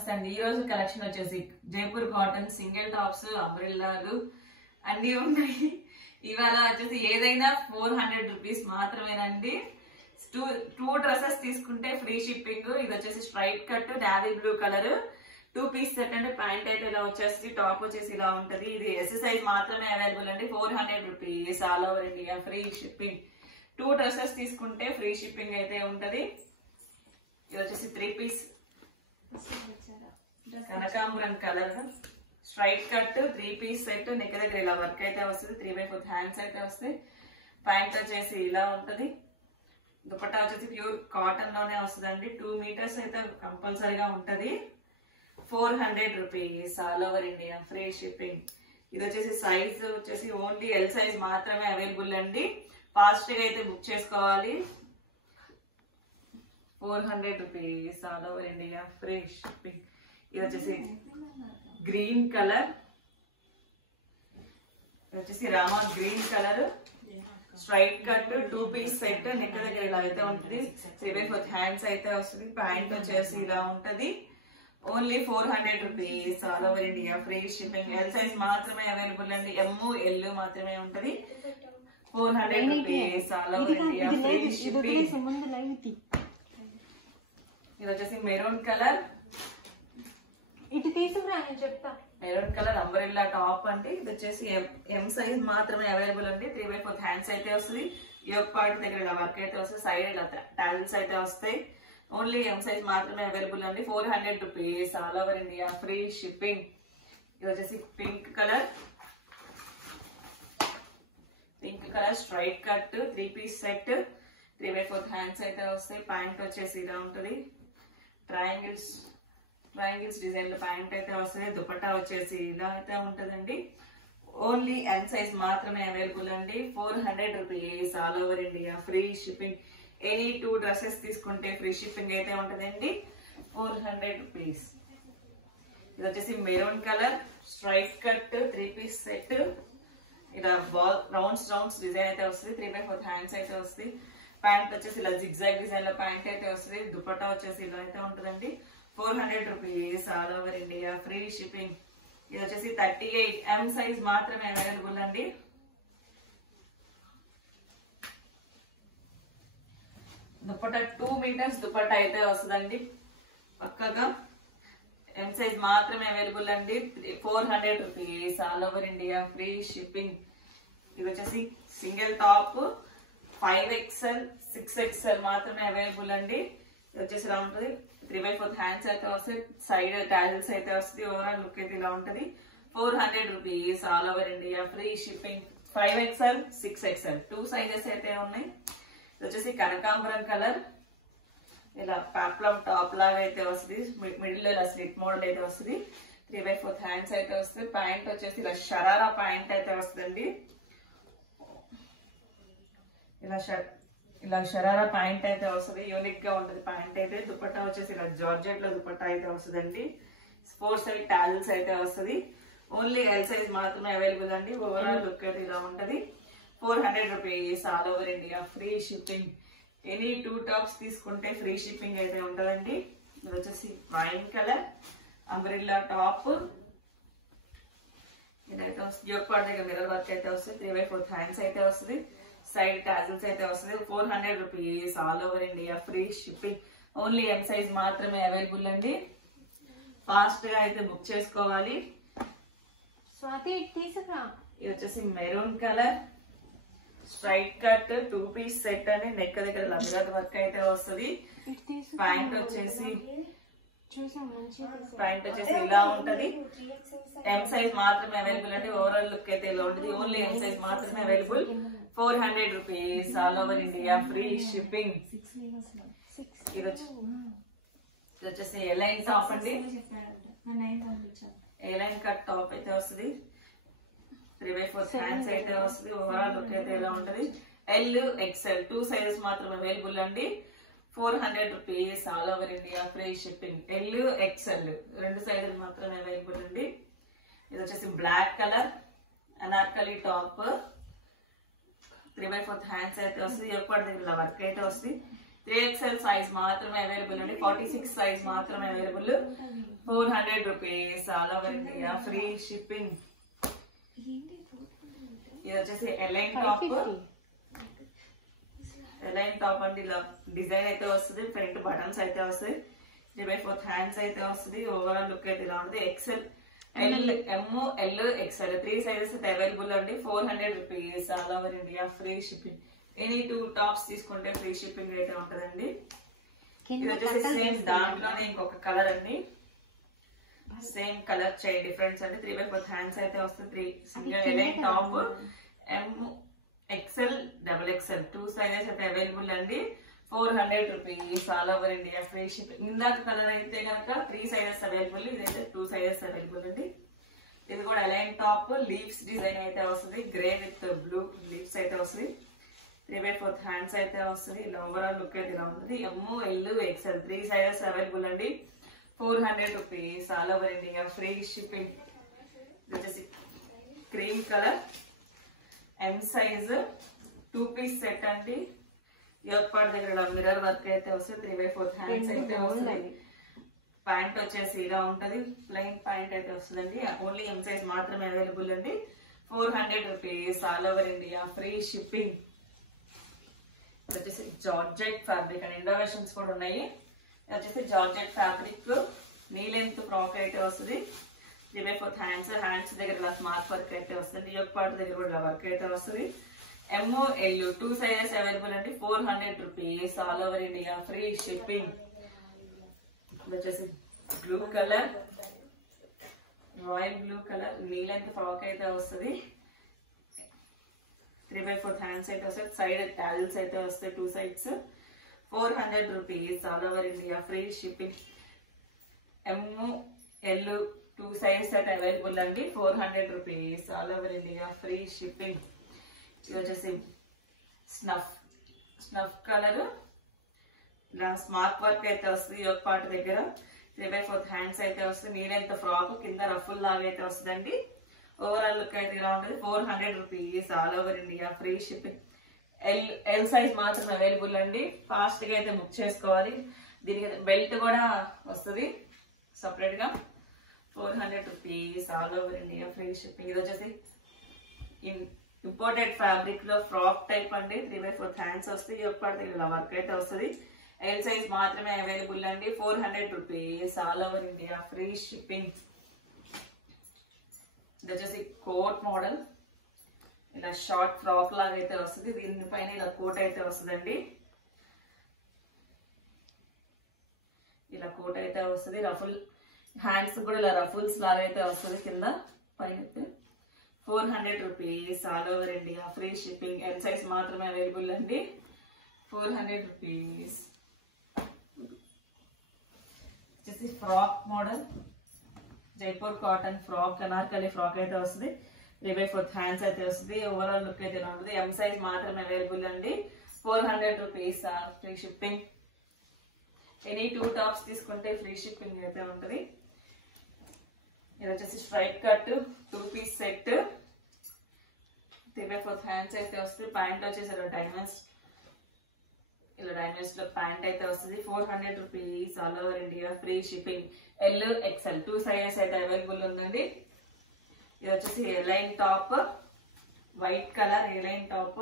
నమస్తే అండి. ఈ రోజు కలెక్షన్ వచ్చేసి జైపూర్ కాటన్ సింగిల్ టాప్స్ అంబ్రెల్లాలు అన్ని ఉన్నాయి. ఇవాళ వచ్చేసి ఏదైనా 400 రూపీస్ మాత్రమేనండి. టూ డ్రెస్సెస్ తీసుకుంటే ఫ్రీ షిప్పింగ్. ఇది వచ్చేసి straight cut navy blue colour 2 piece set అండి. ప్యాంట్ అయితే ఇలా వచ్చేసి టాప్ వచ్చేసి ఇలా ఉంటది. ఇది ఎస్ సైజ్ మాత్రమే అవైలబుల్ అండి. 400 rupees all over India free shipping. 2 dresses తీసుకుంటే ఫ్రీ షిప్పింగ్ అయితే ఉంటది. ఇది వచ్చేసి 3 పీస్ కనకాంబరం colour straight cut 3 piece set. Neck దగ్గర ఇలా వర్క్ అయితే వస్తుంది. 3/4 హ్యాండ్స్ అయితే వస్తాయి. ప్యాంట్ వచ్చేసి ఇలా ఉంటది. దుపట్టా వచ్చేసి ప్యూర్ కాటన్ లోనే వస్తుందండి. 2 మీటర్స్ అయితే కంపల్సరీగా ఉంటది. 400 rupees all over India free shipping. ఇది వచ్చేసి సైజ్ వచ్చేసి ఓన్లీ ఎల్ సైజ్ మాత్రమే అవైలబుల్ అండి. ఫాస్ట్ గా అయితే బుక్ చేసుకోవాలి. 400 rupees all over India free shipping. ఇది వచ్చేసి గ్రీన్ కలర్, ఇది వచ్చేసి Rama green colour straight cut 2 piece set. Neck దగ్గర ఇలా అయితే ఉంటుంది. 3/4 హ్యాండ్స్ అయితే వస్తుంది. ప్యాంట్ వచ్చేసి ఇలా ఉంటది. Only 400 rupees all over India free shipping. L size మాత్రమే అవైలబుల్ అండి. ఎల్ మాత్రమే ఉంటది. 400 rupees all over India free shipping. ఇది వచ్చేసి మెరూన్ కలర్, ఇటు తీసుకురా నేను చెప్తా. మెరూన్ కలర్ అంబ్రెల్లా టాప్ అండి. ఇది వచ్చేసి ఎం సైజ్ మాత్రమే అవైలబుల్ అండి. 3/4 హ్యాండ్స్ అయితే వస్తుంది. యోక్ పార్ట్ దగ్గర ఇలా వర్క్ అయితే వస్తుంది. సైడ్ ఇలా టాజిల్స్ అయితే వస్తాయి. ఓన్లీ ఎం సైజ్ మాత్రమే అవైలబుల్ అండి. 400 rupees all over India free shipping. ఇది వచ్చేసి pink colour straight cut 3 piece set. 3/4 hands అయితే వస్తాయి. ప్యాంట్ వచ్చేసి ఇలా ఉంటది. ట్రయాంగిల్స్ డిజైన్ లో ప్యాంట్ అయితే వస్తుంది. దుపట్టా వచ్చేసి ఇలా అయితే ఉంటదండి. ఓన్లీ ఎల్ సైజ్ మాత్రమే అవైలబుల్ అండి. 400 rupees all over India free shipping. Any 2 dresses తీసుకుంటే ఫ్రీ షిప్పింగ్ అయితే ఉంటదండి. 400 రూపీస్. ఇది వచ్చేసి maroon colour straight cut 3 piece set. ఇలా రౌండ్స్ డిజైన్ అయితే వస్తుంది. 3/4 హ్యాండ్స్ అయితే వస్తుంది. ప్యాంట్ వచ్చేసి ఇలా జిగ్జాగ్ డిజైన్ లో ప్యాంట్ అయితే వస్తుంది. దుపట్టా వచ్చేసి ఇలా అయితే ఉంటదండి. 400 rupees all over India free shipping. ఇది వచ్చేసి 38 ఎం సైజ్ మాత్రమే అవైలబుల్ అండి. దుపట్టా 2 మీటర్స్ దుపట్టా అయితే వస్తుందండి. పక్కగా ఎం సైజ్ మాత్రమే అవైలబుల్ అండి. 400 rupees all over India free shipping. ఇది వచ్చేసి సింగిల్ టాప్ 5XL 6XL మాత్రమే అవైలబుల్ అండి. ఇది వచ్చేసి ఇలా ఉంటుంది. 3/4 హ్యాండ్స్ అయితే వస్తాయి. సైడ్ టాజిల్స్ అయితే వస్తుంది. ఓవరాల్ లుక్ అయితే ఇలా ఉంటది. 400 rupees all over India free shipping. 5XL 6XL 2 sizes అయితే ఉన్నాయి. ఇది వచ్చేసి కనకాంబరం కలర్ ఇలా పాప్లం టాప్ లాగా అయితే వస్తుంది. మిడిల్ లో ఇలా స్లిట్ మోడల్ అయితే వస్తుంది. 3/4 హ్యాండ్స్ అయితే వస్తుంది. ప్యాంట్ వచ్చేసి ఇలా షరారా ప్యాంట్ అయితే వస్తుందండి. ఇలా షరారా ప్యాంట్ అయితే వస్తుంది. యూనిక్ గా ఉంటది ప్యాంట్ అయితే. దుపట్టా వచ్చేసి ఇలా జార్జెట్ లో దుపట్టా అయితే వస్తుందండి. 4 సైడ్ టాజిల్స్ అయితే వస్తుంది. ఓన్లీ ఎల్ సైజ్ మాత్రమే అవైలబుల్ అండి. ఓవరాల్ లుక్ అయితే ఇలా ఉంటది. 400 rupees all over India free shipping. Any 2 tops తీసుకుంటే ఫ్రీ షిప్పింగ్ అయితే ఉంటదండి. ఇది వచ్చేసి వైన్ కలర్ అంబ్రెల్లా టాప్. ఇదైతే వస్తుంది. యోక్ పార్ట్ దగ్గర మిర్రర్ వర్క్ అయితే వస్తుంది. 3/4 హ్యాండ్స్ అయితే వస్తుంది. సైడ్ టాజిల్స్ అయితే వస్తుంది. 400 rupees all over India free shipping. Only M size మాత్రమే అవైలబుల్ అండి. ఫాస్ట్ గా అయితే బుక్ చేసుకోవాలి. స్వాతి తీసుకురా. ఇది వచ్చేసి maroon colour straight cut 2 piece set అని. నెక్ దగ్గర మిర్రర్ వర్క్ అయితే వస్తుంది. ప్యాంట్ వచ్చేసి ఇలా ఉంటది. ఎం సైజ్ మాత్రమే అవైలబుల్ అండి. ఓవరాల్ లుక్ అయితే ఇలా ఉంటుంది. ఓన్లీ ఎం సైజ్ మాత్రమే available. 400 rupees all over India free shipping. ఇది వచ్చేసి ఎలైన్ టాప్ అండి. ఎలైన్ కట్ టాప్ అయితే వస్తుంది. 3/4 హ్యాండ్స్ అయితే వస్తుంది. ఓవరాల్ లుక్ అయితే ఇలా ఉంటది. ఎల్ XL 2 సైజెస్ మాత్రమే అవైలబుల్ అండి. 400 rupees all over India free shipping. L XL 2 సైజులు మాత్రమే అవైలబుల్ అండి. ఇది వచ్చేసి black colour Anarkali top 3/4 hands అయితే వస్తుంది. ఎప్పటి దగ్గర వర్క్ అయితే వస్తుంది. 3XL సైజ్ మాత్రమే అవైలబుల్ అండి. 46 సైజ్ మాత్రమే available. 400 rupees all over India free shipping. ఇది వచ్చేసి ఎలైన్ టాప్ అండి. ఇలా డిజైన్ అయితే వస్తుంది, ఫ్రంట్ బటన్స్ అయితే వస్తాయి, 3/4 హ్యాండ్స్ అయితే వస్తుంది. ఓవరాల్ లుక్ అయితే ఇలా ఉంటుంది. ఎక్సెల్, ఎల్, ఎమ్, ఎల్, ఎక్సెల్ 3 సైజెస్ అయితే అవైలబుల్ అండి. 400 rupees all over India free shipping. Any 2 tops తీసుకుంటే ఫ్రీ షిప్పింగ్ అయితే ఉంటదండి. ఇది వచ్చేసి సేమ్ దాంట్లోనే ఇంకొక కలర్ అండి. సేమ్ కలర్ చేయి డిఫరెన్స్ అండి. 3/4 హ్యాండ్స్ అయితే వస్తుంది. సింగిల్ ఎలైన్ టాప్, ఎమ్, ఎక్సెల్, XXL 2 సైజెస్ అయితే అవైలబుల్ అండి. 400 rupees all over India free shipping. ఇందాక కలర్ అయితే కనుక 3 సైజెస్ అవైలబుల్, ఇదైతే 2 సైజెస్ అవైలబుల్ అండి. ఇది కూడా ఎలైన్ టాప్, లీవ్స్ డిజైన్ అయితే వస్తుంది. గ్రే విత్ బ్లూ లీవ్స్ అయితే వస్తుంది. 3/4 హ్యాండ్స్ అయితే వస్తుంది. ఇలా ఓవరాల్ లుక్ అయితే ఇలా ఉంటుంది. ఎమ్, ఎల్, ఎక్సెల్ 3 సైజెస్ అవైలబుల్ అండి. 400 rupees all over India free shipping. ఇది వచ్చేసి క్రీమ్ కలర్, ఎమ్ సైజ్, 2 పీస్ సెట్ అండి. యోగపాట్ దగ్గర మిర్రర్ వర్క్ అయితే వస్తుంది. 3/4 హ్యాండ్స్ అయితే వస్తుంది. ప్యాంట్ వచ్చేసి ఇలా ఉంటది, ప్లెయిన్ ప్యాంట్ అయితే వస్తుందండి. ఓన్లీ ఎమ్ సైజ్ మాత్రమే అవైలబుల్ అండి. 400 rupees all over India free shipping. వచ్చేసి georgette fabric and Indo versions కూడా ఉన్నాయి. వచ్చేసి georgette fabric, knee length frock అయితే వస్తుంది. 3/4 హ్యాండ్స్ దగ్గర ఇలా స్మార్ట్ వర్క్ అయితే వస్తుంది. యోగపాట్ దగ్గర కూడా ఇలా వర్క్ అయితే వస్తుంది. ఎమ్, ఎల్ 2 సైజెస్ అవైలబుల్ అండి. 400 rupees all over India free shipping. వచ్చేసి blue colour, royal blue colour, knee length frock అయితే వస్తుంది. 3/4 హ్యాండ్స్ అయితే వస్తాయి. సైడ్ టాజిల్స్ అయితే వస్తాయి 2 sides. 400 rupees all over India free shipping. M, L 2 sizes అయితే అవైలబుల్ అండి. 400 rupees all over India free shipping. ఇది వచ్చేసి స్నఫ్ కలర్, ఇలా స్మార్ట్ వర్క్ అయితే వస్తుంది. యోగ పార్ట్ దగ్గర 3/4 హ్యాండ్స్ అయితే వస్తుంది. నీలెంత ఫ్రాక్, కింద రఫుల్ లాగా అయితే వస్తుందండి. ఓవరాల్ లుక్ అయితే ఇలా ఉంటుంది. 400 rupees all over India free shipping. L size మాత్రం అవైలబుల్ అండి. ఫాస్ట్ గా అయితే బుక్ చేసుకోవాలి. దీనికి బెల్ట్ కూడా వస్తుంది సపరేట్ గా. 400 rupees all over India free shipping. ఇది వచ్చేసి ఇంపోర్టెడ్ ఫ్యాబ్రిక్ లో ఫ్రాక్ టైప్ అండి. 3/4 హ్యాండ్స్ వస్తాయి. ఒక్కటి ఇలా వర్క్ అయితే వస్తుంది. ఎల్ సైజ్ మాత్రమే అవైలబుల్ అండి. 400 rupees all over India free shipping. ఇది వచ్చేసి కోట్ మోడల్, ఇలా షార్ట్ ఫ్రాక్ లాగా అయితే వస్తుంది. దీనిపైన ఇలా కోట్ అయితే వస్తుందండి. ఇలా కోట్ అయితే వస్తుంది. రఫుల్ హ్యాండ్స్ కూడా ఇలా రఫుల్స్ లాగా అయితే వస్తుంది కింద పైన. 400 rupees all over India free shipping. L size మాత్రమే అవైలబుల్ అండి. 400 రూపీస్. వచ్చేసి frock model, Jaipur cotton frock, Anarkali frock అయితే వస్తుంది. 3/4 హ్యాండ్స్ అయితే వస్తుంది. ఓవరాల్ లుక్ అయితే ఉంటుంది. ఎం సైజ్ మాత్రమే అవైలబుల్ అండి. 400 rupees free shipping. Any 2 tops తీసుకుంటే ఫ్రీ షిప్పింగ్ అయితే ఉంటుంది. ఇది వచ్చేసి straight cut 2 piece set, 3/4 hands అయితే వస్తుంది. ప్యాంట్ వచ్చేసి ఇలా డైమండ్స్ లో ప్యాంట్ అయితే వస్తుంది. 400 rupees all over India free shipping. L, XL 2 sizes అయితే అవైలబుల్ ఉందండి. ఇది వచ్చేసి A line top, white colour A line top,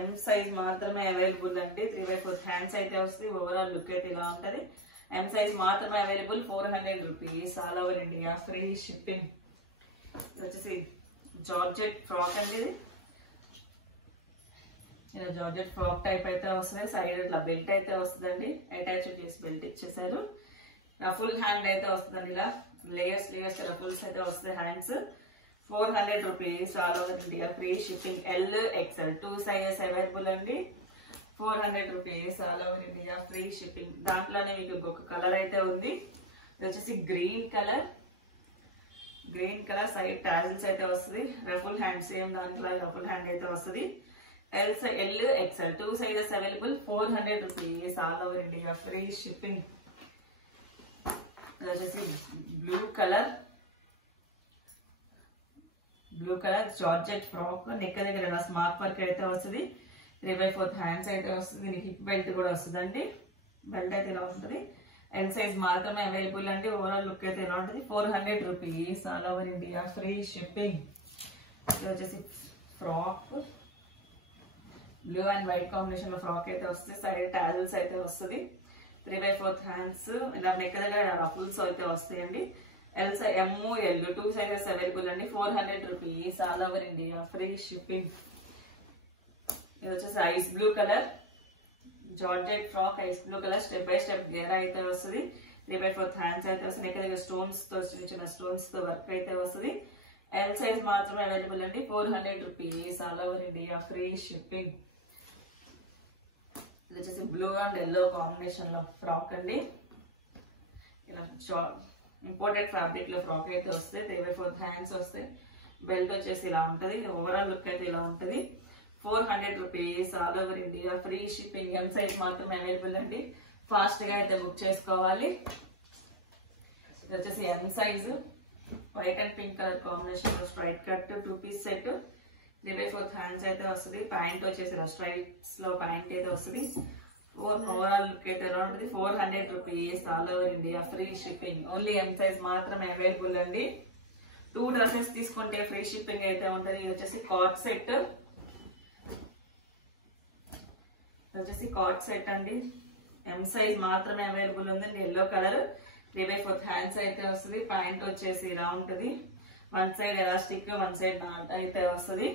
M size మాత్రమే అవైలబుల్ అండి. 3/4 హ్యాండ్స్ అయితే వస్తుంది. ఓవరాల్ లుక్ అయితే ఇలా ఉంటది. ఎం సైజ్ మాత్రమే available. 400 rupees all over India free shipping. ఇది వచ్చేసి జార్జెట్ ఫ్రాక్ అండి. ఇది ఇలా జార్జెట్ ఫ్రాక్ టైప్ అయితే వస్తుంది. సైడ్ ఇట్లా బెల్ట్ అయితే వస్తుందండి. అటాచ్ చేసి బెల్ట్ ఇచ్చేసారు. రఫుల్ హ్యాండ్ అయితే వస్తుందండి. ఇలా లేయర్స్ రఫుల్స్ అయితే వస్తాయి hands. 400 rupees all over India free shipping. L, XL 2 sizes available అండి. 400 rupees all over India free shipping. దాంట్లోనే మీకు ఇంకొక కలర్ అయితే ఉంది. ఇది వచ్చేసి గ్రీన్ కలర్ సైడ్ టాజిల్స్ అయితే వస్తుంది. రఫుల్ హ్యాండ్ సేమ్ దాంట్లో రఫుల్ హ్యాండ్ అయితే వస్తుంది. L, XL 2 sizes available. 400 rupees all over India free shipping. ఇది వచ్చేసి blue colour georgette frock, neck దగ్గర స్మార్ట్ వర్క్ అయితే వస్తుంది. 3/4 హ్యాండ్స్ అయితే వస్తుంది. దీనికి హిప్ బెల్ట్ కూడా వస్తుందండి. బెల్ట్ అయితే ఇలా ఉంటుంది. ఎల్ సైజ్ మాత్రమే అవైలబుల్ అండి. ఓవరాల్ లుక్ అయితే ఎలా ఉంటుంది, 400 rupees all over India, free shipping. ఇది వచ్చేసి frock, blue and white combination లో ఫ్రాక్ అయితే వస్తుంది. సైడ్ టాజల్స్ అయితే వస్తుంది. 3/4 హ్యాండ్స్, ఇలా నెక్ దగ్గర రఫుల్స్ అయితే వస్తాయండి. ఎల్ ఎల్ 2 సైజెస్ అవైలబుల్ అండి. 400 rupees all over India, free shipping. ఇది వచ్చేసి ice blue colour georgette frock, ice blue colour, step by step గేరా అయితే వస్తుంది. 3/4 హ్యాండ్స్ అయితే వస్తుంది. నెక్ దగ్గర స్టోన్స్ తో, చిన్న చిన్న స్టోన్స్ తో వర్క్ అయితే వస్తుంది. ఎల్ సైజ్ మాత్రమే అవైలబుల్ అండి. 400 rupees all over India, free shipping. ఇది వచ్చేసి బ్లూ అండ్ ఎల్లో కాంబినేషన్ లో ఫ్రాక్ అండి. ఇలా ఇంపోర్టెడ్ ఫ్యాబ్రిక్ లో ఫ్రాక్ అయితే వస్తాయి. 3/4 హ్యాండ్స్ వస్తాయి. బెల్ట్ వచ్చేసి ఇలా ఉంటది. ఓవరాల్ లుక్ అయితే ఇలా ఉంటది. 400 rupees all over India, free shipping. M size మాత్రమే అవైలబుల్ అండి. ఫాస్ట్ గా అయితే బుక్ చేసుకోవాలి. ఇది వచ్చేసి M size, white and pink colour combination లో straight cut 2 piece set. 3/4 hands అయితే వస్తుంది. ప్యాంట్ వచ్చేసి స్ట్రైట్స్ లో ప్యాంట్ అయితే వస్తుంది. ఓవరాల్ లుక్ అయితే ఎలా ఉంటుంది, 400 rupees all over India, free shipping. Only M size మాత్రమే అవైలబుల్ అండి. 2 డ్రెస్సెస్ తీసుకుంటే ఫ్రీ షిప్పింగ్ అయితే ఉంటుంది. ఇది వచ్చేసి కార్డ్ సెట్, కార్డ్ సెట్ అండి. ఎం సైజ్ మాత్రమే అవైలబుల్ ఉందండి. ఎల్లో కలర్, 3/4 హ్యాండ్స్ అయితే వస్తుంది. ప్యాంట్ వచ్చేసి ఇలా ఉంటుంది. One side elastic, one side not అయితే వస్తుంది.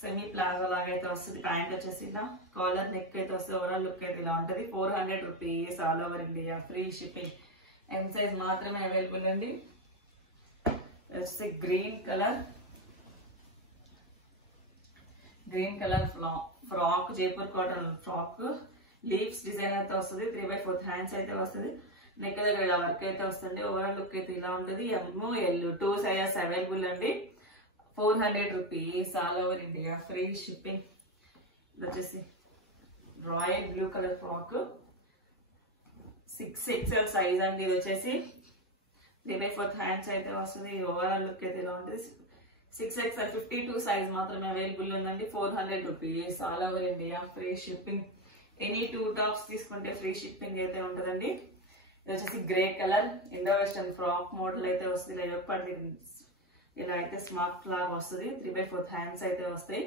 సెమీ ప్లాజో లాగా అయితే వస్తుంది. ప్యాంట్ వచ్చేసి ఇలా కాలర్ నెక్ అయితే వస్తుంది. ఓవరాల్ లుక్ అయితే ఇలా ఉంటుంది. 400 rupees all over India, free shipping. M size మాత్రమే అవైలబుల్ అండి. వచ్చేసి green colour frock, Jaipur cotton frock, leaves design అయితే వస్తుంది. 3/4 హ్యాండ్స్ అయితే వస్తుంది. నెక్ దగ్గర ఇలా వర్క్ అయితే వస్తుంది. ఓవరాల్ లుక్ అయితే ఇలా ఉంటుంది. ఎల్ 2 సైజెస్ అవైలబుల్ అండి. 400 rupees all over India, free shipping. ఇది వచ్చేసి royal blue colour frock, 6XL size అండి. ఇది వచ్చేసి 3/4 హ్యాండ్స్ అయితే వస్తుంది. ఓవరాల్ లుక్ అయితే ఇలా ఉంటుంది. 6XL 52 సైజ్ మాత్రమే అవైలబుల్ ఉందండి. 400 rupees all over India, free shipping. Any 2 tops తీసుకుంటే ఫ్రీ షిప్పింగ్ అయితే ఉంటుందండి. ఇది వచ్చేసి grey colour Indo western frock model అయితే వస్తుంది. ఇలా అయితే స్మార్ట్ లాగా వస్తుంది. 3/4 హ్యాండ్స్ అయితే వస్తాయి.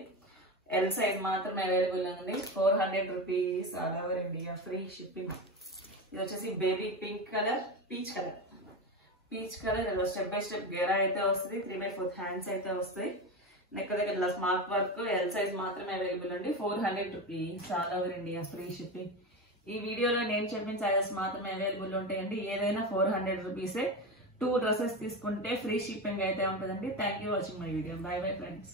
ఎల్ సైజ్ మాత్రమే అవైలబుల్ ఉంది. 400 rupees all over India, free shipping. ఇది వచ్చేసి baby pink colour, peach colour ఇలా స్టెప్ బై స్టెప్ గేరా అయితే వస్తుంది. 3/4 హ్యాండ్స్ అయితే వస్తాయి. నెక్ దగ్గర ఇలా స్మార్ట్ వర్క్. ఎల్ సైజ్ మాత్రమే అవైలబుల్ అండి. 400 rupees all over India, free shipping. ఈ వీడియోలో నేను చెప్పిన సైజెస్ మాత్రమే అవైలబుల్ ఉంటాయండి. ఏదైనా 400 రూపీసే. 2 డ్రెస్సెస్ తీసుకుంటే ఫ్రీ షిప్పింగ్ అయితే ఉంటుందండి. Thank you watching my video. By bye friends.